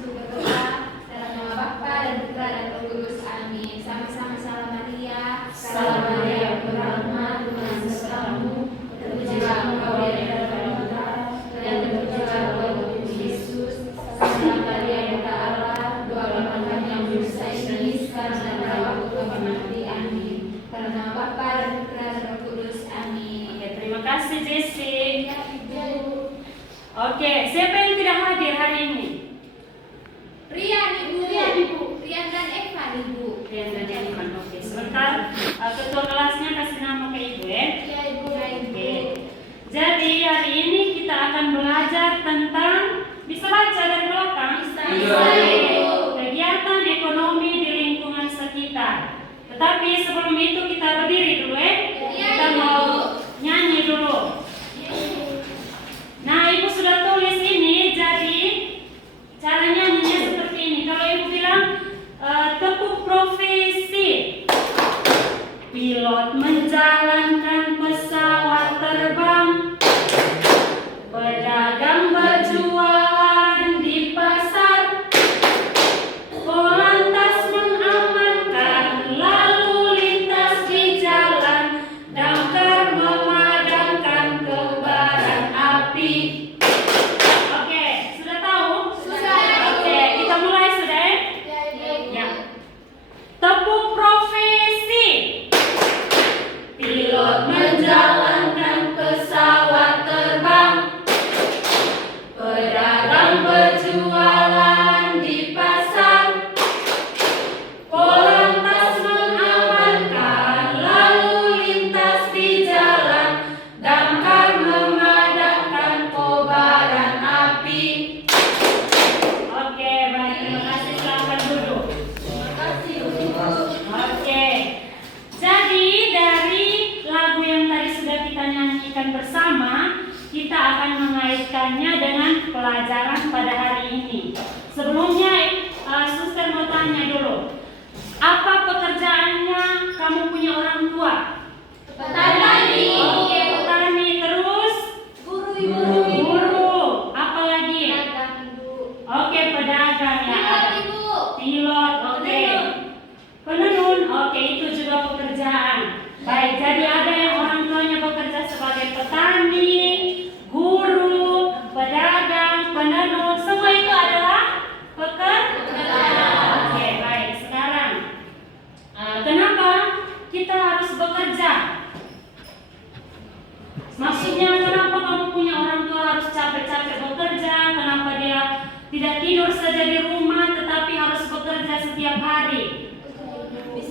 untuk berdoa. Dalam nama Bapa dan Putra dan Roh Kudus. Amin. Sama-sama salam Maria. Salam Maria, penuh rahmat, Tuhan sertamu. Terpujilah engkau di antara wanita, dan terpujilah buah tubuhmu Yesus. Santa Maria, Bunda Allah, doakanlah kami yang berdosa ini sekarang dan pada waktu kami mati. Amin. Dalam nama Bapa dan Putra dan Roh Kudus. Amin. Oke, terima kasih Jesse. Ya, Ibu. Oke, siapa yang tidak hadir hari ini? Rian, Ibu. Rian dan Evan, Ibu. Rian dan Evan. Oke, sebentar. Ketua kelasnya kasih nama ke Ibu ya. Ya, Ibu. Oke. Jadi hari ini kita akan belajar tentang, bisa baca dari belakang? Bisa. Kegiatan ekonomi di lingkungan sekitar. Tetapi sebelum itu kita berdiri dulu ya. Kita mau nyanyi dulu. Nah, Ibu sudah tulis ini, jadi cara nyanyinya seperti ini. Kalau Ibu bilang tepuk profesi, pilot menjalankan pesawat terbang, pedagang berjualan di pasar, polantas mengamankan lalu lintas di jalan, damkar memadamkan kobaran api. Oke, sudah tahu? Sudah. Oke, kita mulai sudah ya? Ya. Tepuk profesi, pilot menjalankan pesawat terbang, pedagang berjualan di pasar, polantas mengamankan lalu lintas di jalan, damkar memadamkan kobaran api. Oke, baik, terima kasih. Silakan duduk. Oke, jadi dari lagu yang tadi sudah kita nyanyikan bersama, kita akan mengaitkannya dengan pelajaran pada hari ini. Sebelumnya, Suster mau tanya dulu, apa pekerjaannya kamu punya orang tua? Petani. Oke, petani. Terus? Guru, Ibu. Guru. Apa lagi? Pedagang, Ibu. Oke, pedagang ya. Pilot, Ibu. Pilot, oke. Penenun, oke, itu juga pekerjaan. Baik, jadi ada yang orang tuanya bekerja sebagai petani, guru, pedagang, penenun, semua itu adalah pekerjaan. Oke, baik. Sekarang, kenapa kita harus bekerja? Maksudnya kenapa kamu punya orang tua harus capek-capek bekerja? Kenapa dia tidak tidur saja di rumah tetapi harus bekerja setiap hari?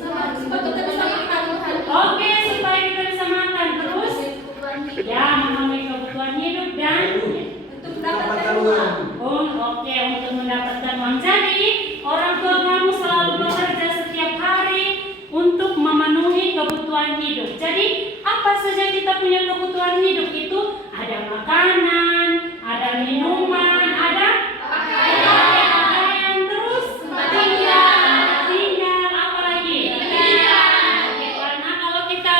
Supaya kita bisa makan. Oke, supaya kita bisa makan. Terus ya, memenuhi kebutuhan hidup dan Untuk mendapatkan uang. oke, untuk mendapatkan uang. Jadi orang tua kamu selalu bekerja setiap hari untuk memenuhi kebutuhan hidup. Jadi apa saja kita punya kebutuhan hidup itu, ada makanan, ada minuman, ada pakaian, terus tinggal, apa lagi? Oke, karena kalau kita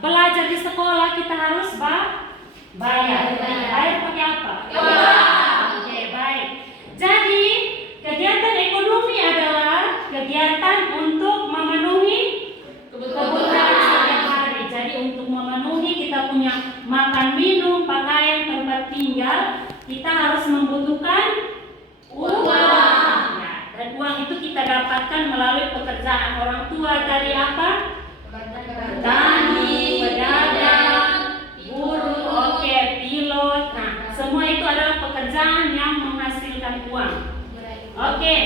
belajar di sekolah kita harus bayar. Bayar pakai apa? Oke, baik. Jadi kegiatan ekonomi adalah kegiatan untuk memenuhi kebutuhan setiap hari. Jadi untuk memenuhi kita punya makan, minum, pakaian, tempat tinggal, kita harus membutuhkan uang. Nah, dan uang itu kita dapatkan melalui pekerjaan orang tua dari apa? Petani, pedagang, guru, oke, pilot. Nah, semua itu adalah pekerjaan yang menghasilkan uang. Oke.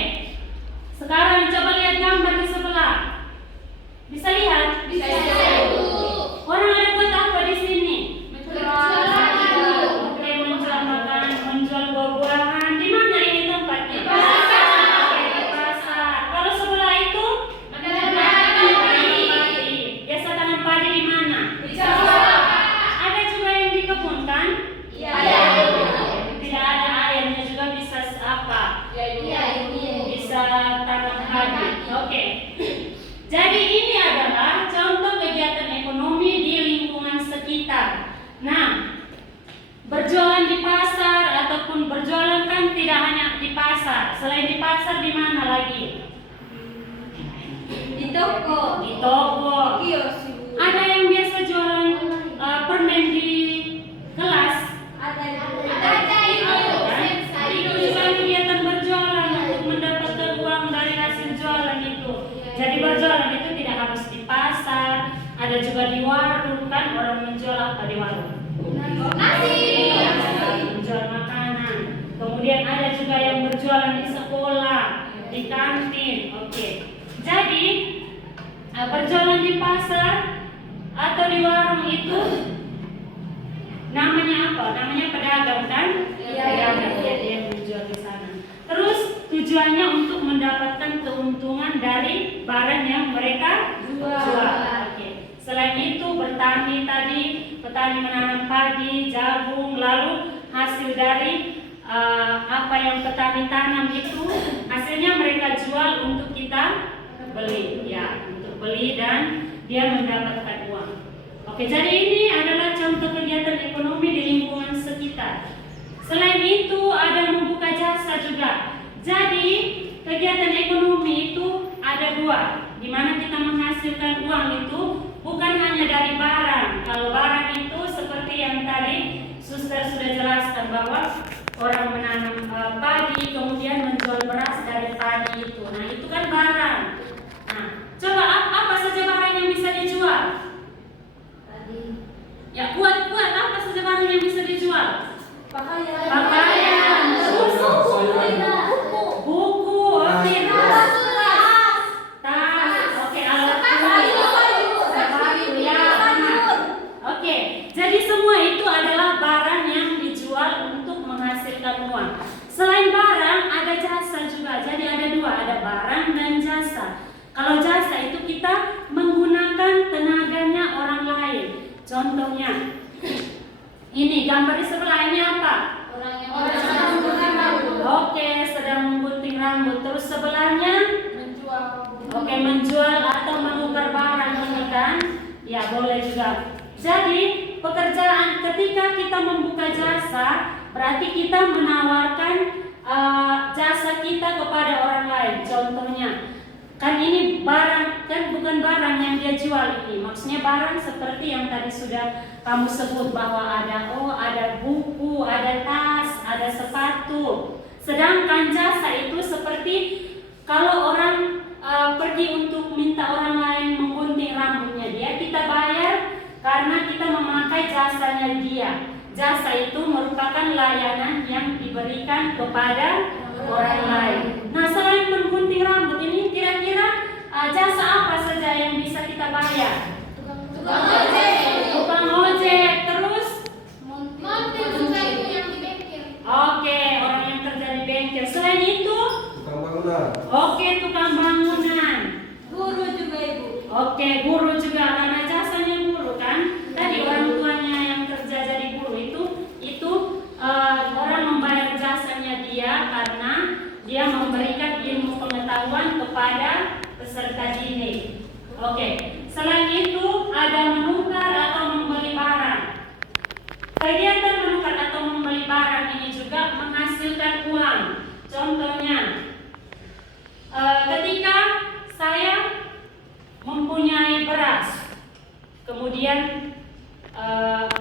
Sekarang coba lihat gambar di sebelah. Bisa lihat? Bisa, Ibu. Orang ada buat apa di sini? Jualan, Ibu. Oke, menjual makanan, menjual buah-buahan. Di mana ini tempatnya? Di pasar. Oke, di pasar. Kalau sebelah itu? Menanam padi. Biasa tanam padi di mana? Di sawah. Ada juga yang di kebun kan? Iya, Ibu. Tidak ada airnya juga bisa apa? Iya, Ibu. Bisa tanam padi. Oke. Jadi ini adalah contoh kegiatan ekonomi di lingkungan sekitar. Nah, berjualan di pasar ataupun berjualan kan tidak hanya di pasar. Selain di pasar di mana lagi? Di toko. Di toko. Kios, Ibu. Ada yang biasa jualan permen di kelas. Ada. Itu juga kegiatan berjualan untuk mendapatkan uang dari hasil jualan itu. Jadi berjualan itu tidak harus di pasar, ada juga di warung kan, orang menjual apa di warung? Menjual makanan. Kemudian ada juga yang berjualan di sekolah, di kantin. Oke. Jadi berjualan di pasar atau di warung itu namanya apa? Namanya pedagang kan? Pedagang ya, dia menjual di sana. Terus tujuannya untuk mendapatkan keuntungan dari barang yang mereka jual. Oke. Selain itu bertani tadi, petani menanam padi, jagung, lalu hasil dari apa yang petani tanam itu hasilnya mereka jual untuk kita beli, ya, untuk beli dan dia mendapatkan uang. Oke, jadi ini adalah contoh kegiatan ekonomi di lingkungan sekitar. Selain itu ada membuka jasa juga. Jadi kegiatan ekonomi itu ada dua, di mana kita menghasilkan uang itu bukan hanya dari barang. Kalau barang itu seperti yang tadi Suster sudah jelaskan bahwa orang menanam padi kemudian menjual beras dari padi itu. Nah, itu kan barang. Nah, coba apa saja barang yang bisa dijual? Ya, kuat-kuat apa saja barang yang bisa dijual? Pakaian, buku, oke, tas, oke, alat sepatu, ya, benar. Oke, jadi semua itu adalah barang yang dijual untuk menghasilkan uang. Selain barang, ada jasa juga. Jadi ada dua, ada barang dan jasa. Kalau jasa itu kita menggunakan tenaganya orang lain. Contohnya, ini gambar di sebelah ini apa? Orang yang sedang menggunting rambut. Oke, sedang menggunting rambut. Terus sebelahnya, Menjual. oke, menjual atau menukar barang, ini kan? Ya, boleh juga. Jadi, pekerjaan ketika kita membuka jasa, berarti kita menawarkan jasa kita kepada orang lain. Contohnya, kan ini barang, kan bukan barang yang dia jual ini. Maksudnya barang seperti yang tadi sudah kamu sebut bahwa ada buku, ada tas, ada sepatu. Sedangkan jasa itu seperti kalau orang pergi untuk minta orang lain menggunting rambutnya dia, kita bayar karena kita memakai jasanya dia. Jasa itu merupakan layanan yang diberikan kepada orang lain. Nah, selain menggunting rambut ini kira-kira jasa apa saja yang bisa kita bayar? Tukang ojek, terus? Montir juga itu yang di bengkel. Oke, orang yang kerja di bengkel. Selain itu? Tukang bangunan. Oke, tukang bangunan. Guru juga, Ibu. Oke, guru juga karena jasanya guru kan. Tadi orang tuanya yang kerja jadi guru itu orang membayar jasanya dia karena dia memberikan ilmu pengetahuan kepada peserta didik. Oke, selain itu ada menukar atau membeli barang. Kegiatan menukar atau membeli barang ini juga menghasilkan uang. Contohnya, ketika saya mempunyai beras, kemudian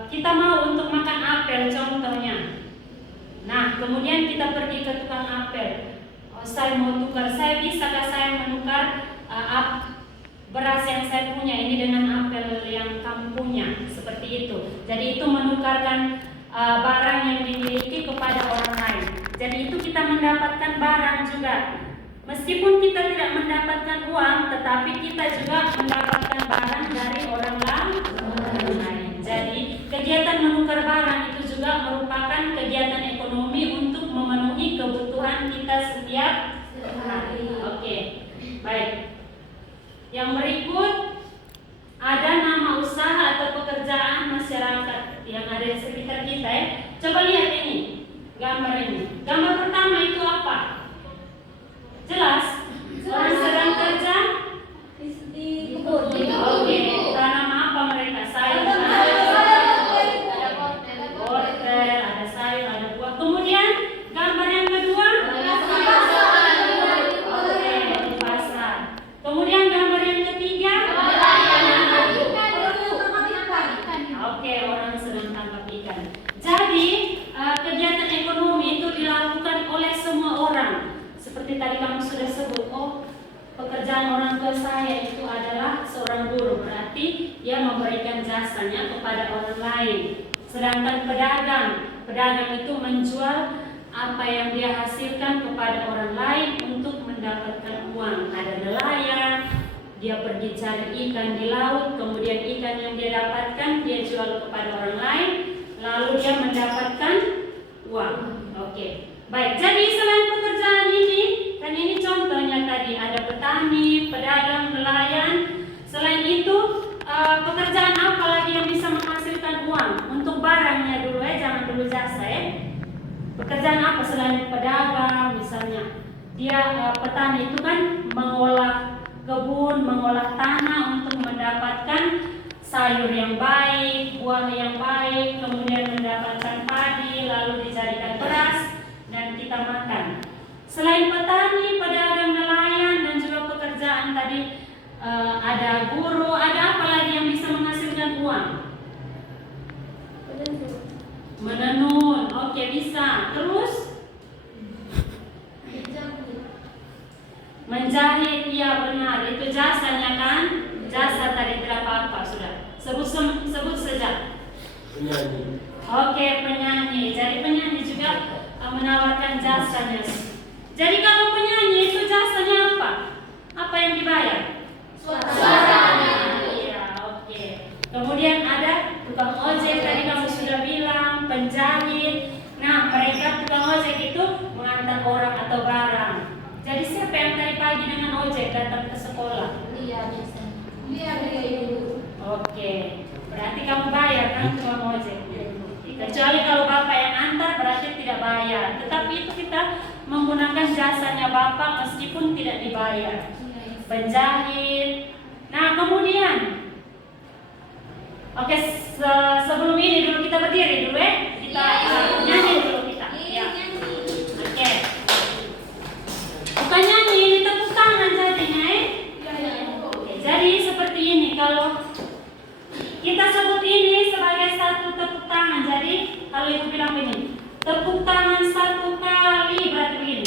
kita mau untuk makan apel contohnya. Nah, kemudian kita pergi ke tukang apel. Saya mau tukar, bisakah saya menukar beras yang saya punya ini dengan apel yang kamu punya, seperti itu. Jadi itu menukarkan barang yang dimiliki kepada orang lain. Jadi itu kita mendapatkan barang juga. Meskipun kita tidak mendapatkan uang, tetapi kita juga mendapatkan barang dari orang lain. Jadi kegiatan menukar barang itu juga merupakan kegiatan ekonomi untuk memenuhi kebutuhan kita setiap hari. Oke, baik. Yang berikut ada nama usaha atau pekerjaan masyarakat yang ada di sekitar kita ya. Coba lihat ini, gambar ini. Gambar pertama itu apa? Jelas? Orang sedang kerja? Di Oke, tanam apa mereka? Sayur, wortel, ada sayur, ada buah. Kemudian gambar yang kedua? seperti tadi kamu sudah sebut, oh pekerjaan orang tua saya itu adalah seorang guru, berarti dia memberikan jasanya kepada orang lain. Sedangkan pedagang itu menjual apa yang dia hasilkan kepada orang lain untuk mendapatkan uang. Ada nelayan, dia pergi cari ikan di laut, kemudian ikan yang dia dapatkan dia jual kepada orang lain, lalu dia mendapatkan uang. Oke. Baik, jadi selain pekerjaan ini, kan ini contohnya tadi ada petani, pedagang, nelayan. Selain itu, pekerjaan apa lagi yang bisa menghasilkan uang? Untuk barangnya dulu ya, jangan dulu jasa ya. Pekerjaan apa selain pedagang? Misalnya, dia petani itu kan mengolah kebun, mengolah tanah untuk mendapatkan sayur yang baik, buah yang baik, kemudian mendapatkan padi, lalu dijadikan beras dan kita makan. Selain petani, pedagang, nelayan dan juga pekerjaan tadi ada guru, ada apa lagi yang bisa menghasilkan uang? Menenun, oke bisa. Terus? Menjahit, iya benar. Itu jasanya kan? Jasa tadi tidak apa-apa sudah. Sebut saja. Penyanyi. Oke, penyanyi. Jadi penyanyi juga menawarkan jasanya. Jadi kalau penyanyi itu jasanya apa? Apa yang dibayar? Suaranya. Iya, oke. Kemudian ada tukang ojek, tadi kamu sudah bilang, penjahit. Nah, mereka tukang ojek itu mengantar orang atau barang. Jadi siapa yang tadi pagi dengan ojek datang ke sekolah? Iya, biasanya. Iya, ibu. Oke, berarti kamu bayar kan tukang ojek? Kecuali kalau bapak yang antar berarti tidak bayar. Tetapi itu kita menggunakan jasanya bapak meskipun tidak dibayar. Penjahit. Nah kemudian, oke, sebelum ini dulu kita berdiri dulu ya. Kita nyanyi dulu kita. Ya. Oke. Bukan nyanyi, ini tepuk tangan jadinya ya. Oke, jadi seperti ini kalau kita sebut ini sebagai satu tepuk tangan. Jadi kalau ibu bilang begini, tepuk tangan satu kali berarti begini.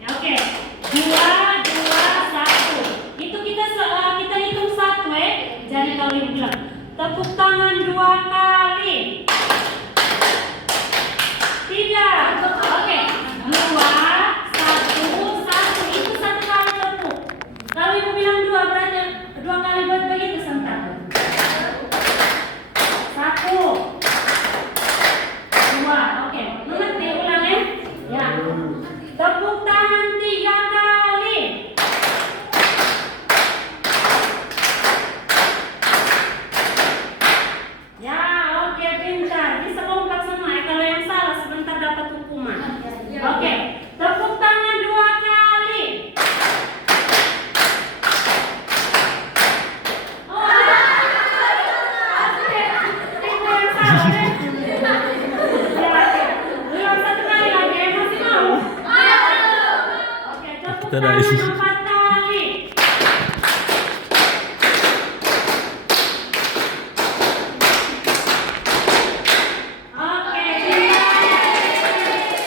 Ya, oke. 2, 2, 1. Itu kita hitung satu ya. Jadi kalau ibu bilang tepuk tangan 2 kali. Tidak. Oke. 2, 1, 1. Itu satu kali tepuk. Kalau ibu bilang 2 berarti 2 kali buat begitu sebentar. 1, 2. Oke. Mengerti ulang ya? Ya. Tepuk tangan 3 kali. Ya, oke, pintar. Bisa kompak semua ya. Kalau yang salah sebentar dapat hukuman. Oke. Tepuk tangan 2 kali. Kita dah isi. 4 kali.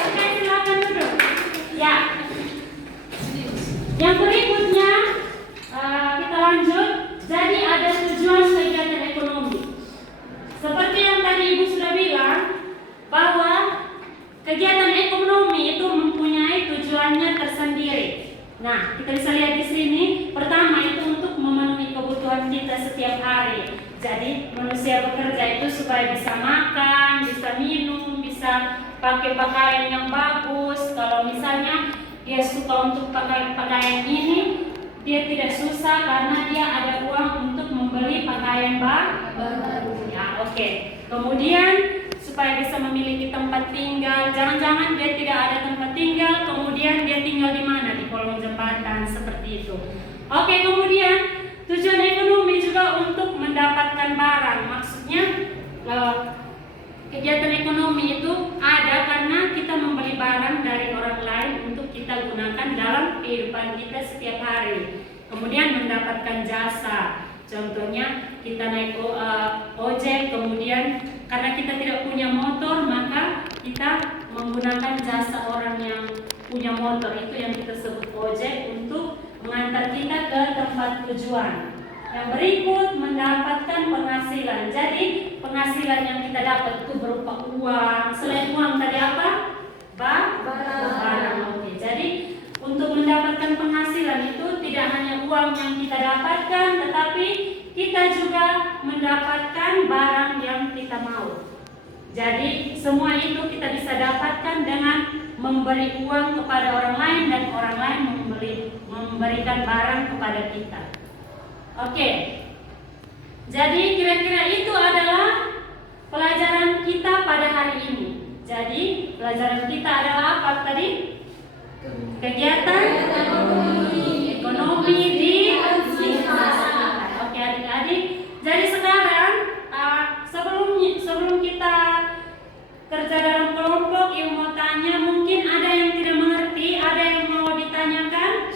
Oke, silakan duduk. Ya. Yang berikutnya kita lanjut. Jadi ada tujuan kegiatan ekonomi. Seperti yang tadi Ibu sudah bilang bahwa kegiatan ekonomi itu mempunyai tujuannya tersendiri. Nah, kita bisa lihat di sini. Pertama itu untuk memenuhi kebutuhan kita setiap hari. Jadi manusia bekerja itu supaya bisa makan, bisa minum, bisa pakai pakaian yang bagus. Kalau misalnya dia suka untuk pakai pakaian ini, dia tidak susah karena dia ada uang untuk membeli pakaian baru. Ya, oke. Kemudian supaya bisa memiliki tempat tinggal. Jangan-jangan dia tidak ada tempat tinggal, kemudian dia tinggal di mana? Di kolong jembatan seperti itu. Oke, kemudian tujuan ekonomi juga untuk mendapatkan barang. Maksudnya kegiatan ekonomi itu ada karena kita membeli barang dari orang lain untuk kita gunakan dalam kehidupan kita setiap hari. Kemudian mendapatkan jasa. Contohnya kita naik ojek, kemudian karena kita tidak punya motor maka kita menggunakan jasa orang yang punya motor itu yang kita sebut ojek untuk mengantar kita ke tempat tujuan. Yang berikut mendapatkan penghasilan. Jadi penghasilan yang kita dapat itu berupa uang. Selain uang tadi apa? Barang. Oke. Jadi untuk mendapatkan penghasilan itu tidak hanya uang yang kita dapatkan, tetapi kita juga mendapatkan barang yang kita mau. Jadi semua itu kita bisa dapatkan dengan memberi uang kepada orang lain dan orang lain memberikan barang kepada kita. Oke. Jadi kira-kira itu adalah pelajaran kita pada hari ini. Jadi pelajaran kita adalah apa tadi? Kegiatan ekonomi di masyarakat. Oke adik-adik. Jadi sekarang sebelum kita kerja dalam kelompok, Ibu mau tanya, mungkin ada yang tidak mengerti, ada yang mau ditanyakan?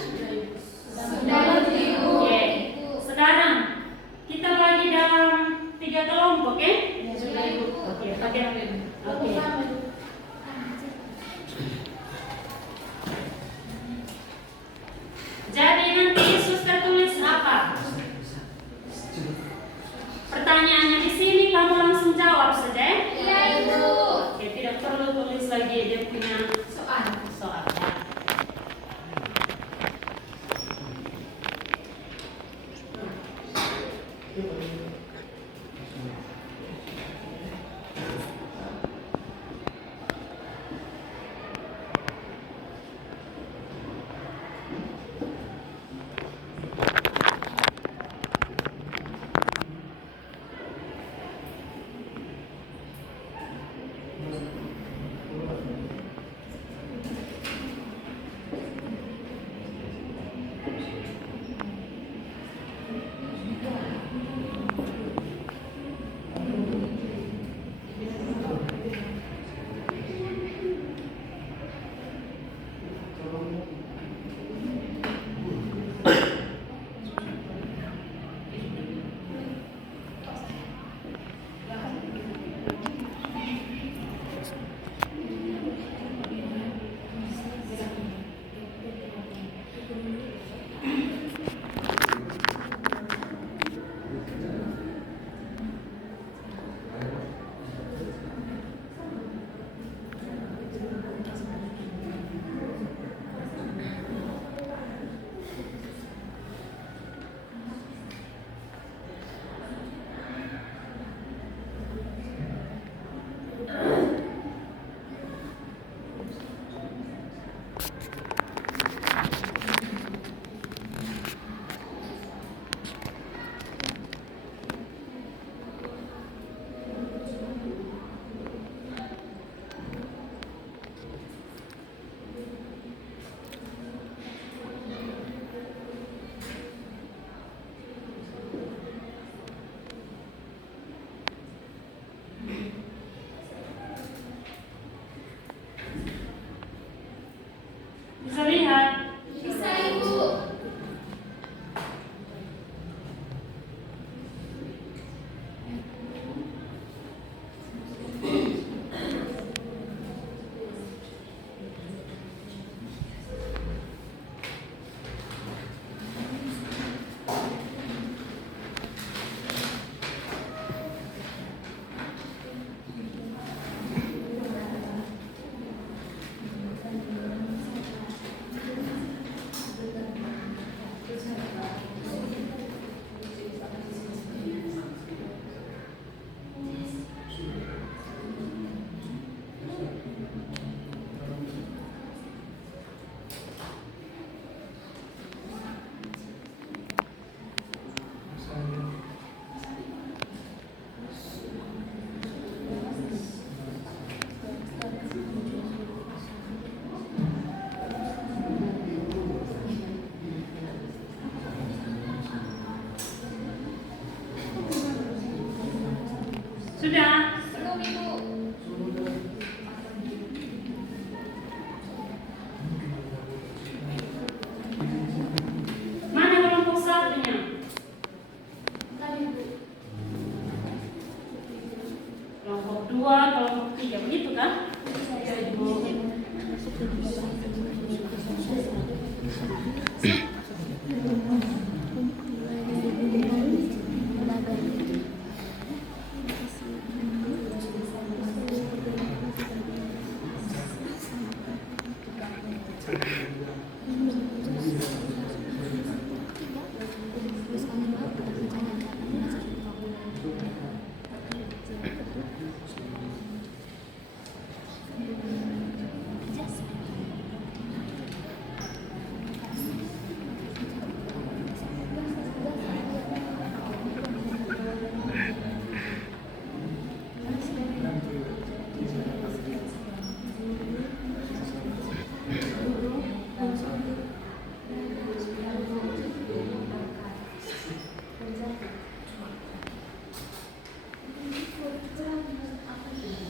Oke. Sekarang kita bagi dalam 3 kelompok, oke? Oke, pakai. Oke. Jadi nanti suster tulis apa? Pertanyaannya di sini kamu langsung jawab saja. Iya, Ibu. Oke, tidak perlu tulis lagi dia punya soal.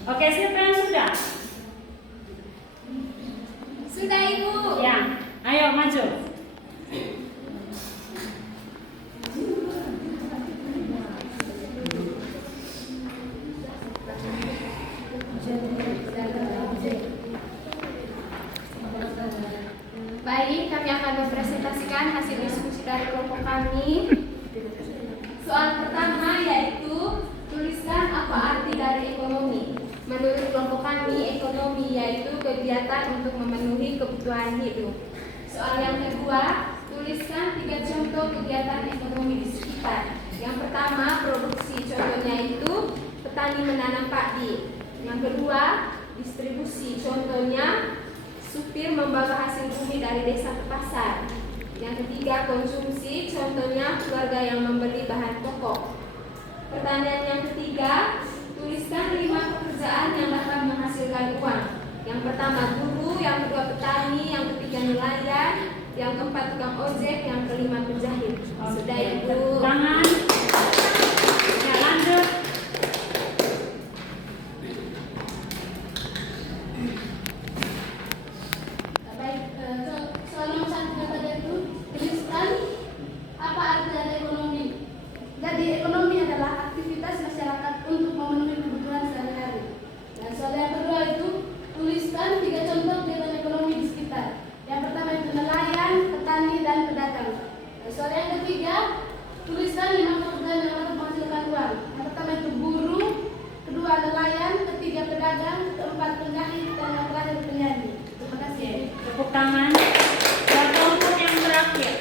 Oke, siapa yang sudah? Sudah Ibu. Ya, ayo maju. Baik, kami akan mempresentasikan hasil diskusi dari kelompok kami. Soal pertama yaitu tuliskan apa arti dari ekonomi. Menurut kelompok kami, ekonomi yaitu kegiatan untuk memenuhi kebutuhan hidup. Soal yang kedua, tuliskan 3 contoh kegiatan ekonomi di sekitar. Yang pertama, produksi. Contohnya itu petani menanam padi. Yang kedua, distribusi. Contohnya supir membawa hasil bumi dari desa ke pasar. Yang ketiga, konsumsi. Contohnya keluarga yang membeli bahan pokok. Pertanyaan yang ketiga, tuliskan 5 pekerjaan yang dapat menghasilkan uang. Yang pertama guru, yang kedua petani, yang ketiga nelayan, yang keempat tukang ojek, yang kelima penjahit. Sudah Ibu. Tangan. Ya, lanjut. Baik, soal nomor 1 tadi itu tuliskan apa arti dari ekonomi. Jadi ekonomi adalah aktivitas masyarakat untuk memenuhi kebutuhan sehari-hari. Dan soal yang kedua itu tuliskan 3 contoh kegiatan ekonomi di sekitar. Yang pertama itu nelayan, petani, dan pedagang. Dan soal yang ketiga tuliskan 5 pekerjaan yang dapat menghasilkan uang. Yang pertama itu guru, kedua nelayan, ketiga pedagang, keempat penjahit, dan yang terakhir penyanyi. Terima kasih. Tepuk tangan. Dan kelompok yang terakhir.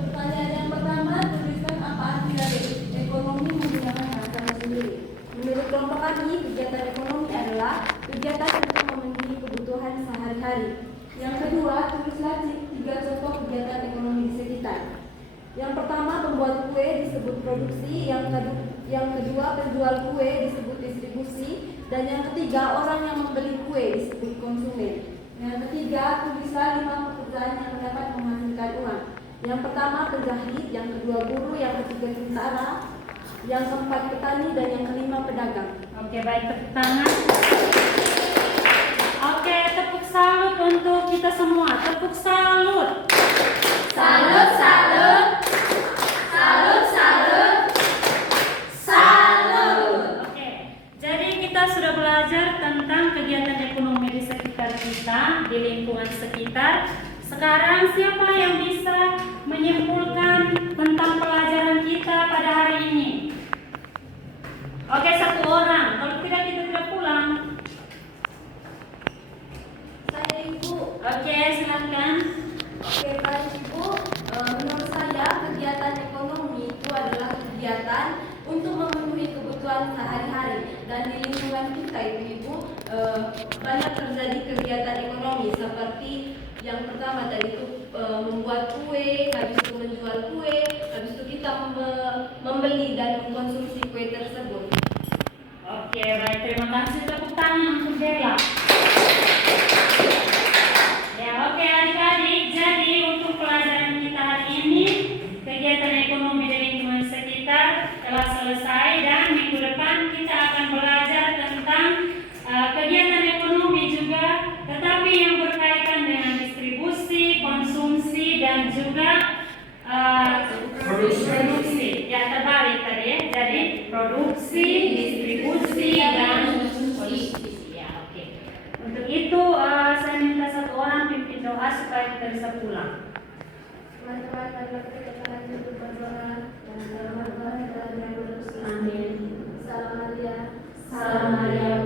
Pertanyaan yang pertama, tuliskan apa arti dari ekonomi menggunakan bahasa sendiri. Menurut kelompok kami, kegiatan ekonomi adalah kegiatan untuk memenuhi kebutuhan sehari-hari. Yang kedua, tulislah 3 contoh kegiatan ekonomi di sekitar. Yang pertama, membuat kue disebut produksi. Yang kedua, penjual kue disebut distribusi. Dan yang ketiga, orang yang membeli kue disebut konsumen. Yang ketiga, tulislah 5 pekerjaan yang dapat menghasilkan uang. Yang pertama penjahit, yang kedua guru, yang ketiga tentara, yang keempat petani, dan yang kelima pedagang. Oke, baik, tepuk tangan. Oke, tepuk salut untuk kita semua. Tepuk salut. Salut, salut. Salut, salut. Salut. Oke, jadi kita sudah belajar tentang kegiatan ekonomi di sekitar kita, di lingkungan sekitar. Sekarang siapa yang bisa menyimpulkan tentang pelajaran kita pada hari ini? Oke, 1 orang. Kalau tidak, kita tidak pulang. Saya Ibu. Oke, silakan. Oke, baik Ibu. Menurut saya kegiatan ekonomi itu adalah kegiatan untuk memenuhi kebutuhan sehari-hari. Dan di lingkungan kita Ibu, banyak terjadi kegiatan ekonomi seperti yang pertama tadi itu membuat kue, habis itu menjual kue, habis itu kita membeli dan mengkonsumsi kue tersebut. Oke, baik, terima kasih. Tepuk tangan untuk Bella. Ya, oke adik-adik. Jadi untuk pelajaran kita hari ini, kegiatan ekonomi di lingkungan sekitar telah selesai, dan minggu depan kita akan belajar tentang kegiatan ekonomi juga, tetapi yang berkaitan dengan distribusi, konsumsi, dan juga produksi. Ya, terbalik tadi ya. Jadi produksi, distribusi, kita bisa pulang. Mari kita berdoa dan dalam Tuhan dalam yang kudus. Amin. Salam Maria. Salam Maria,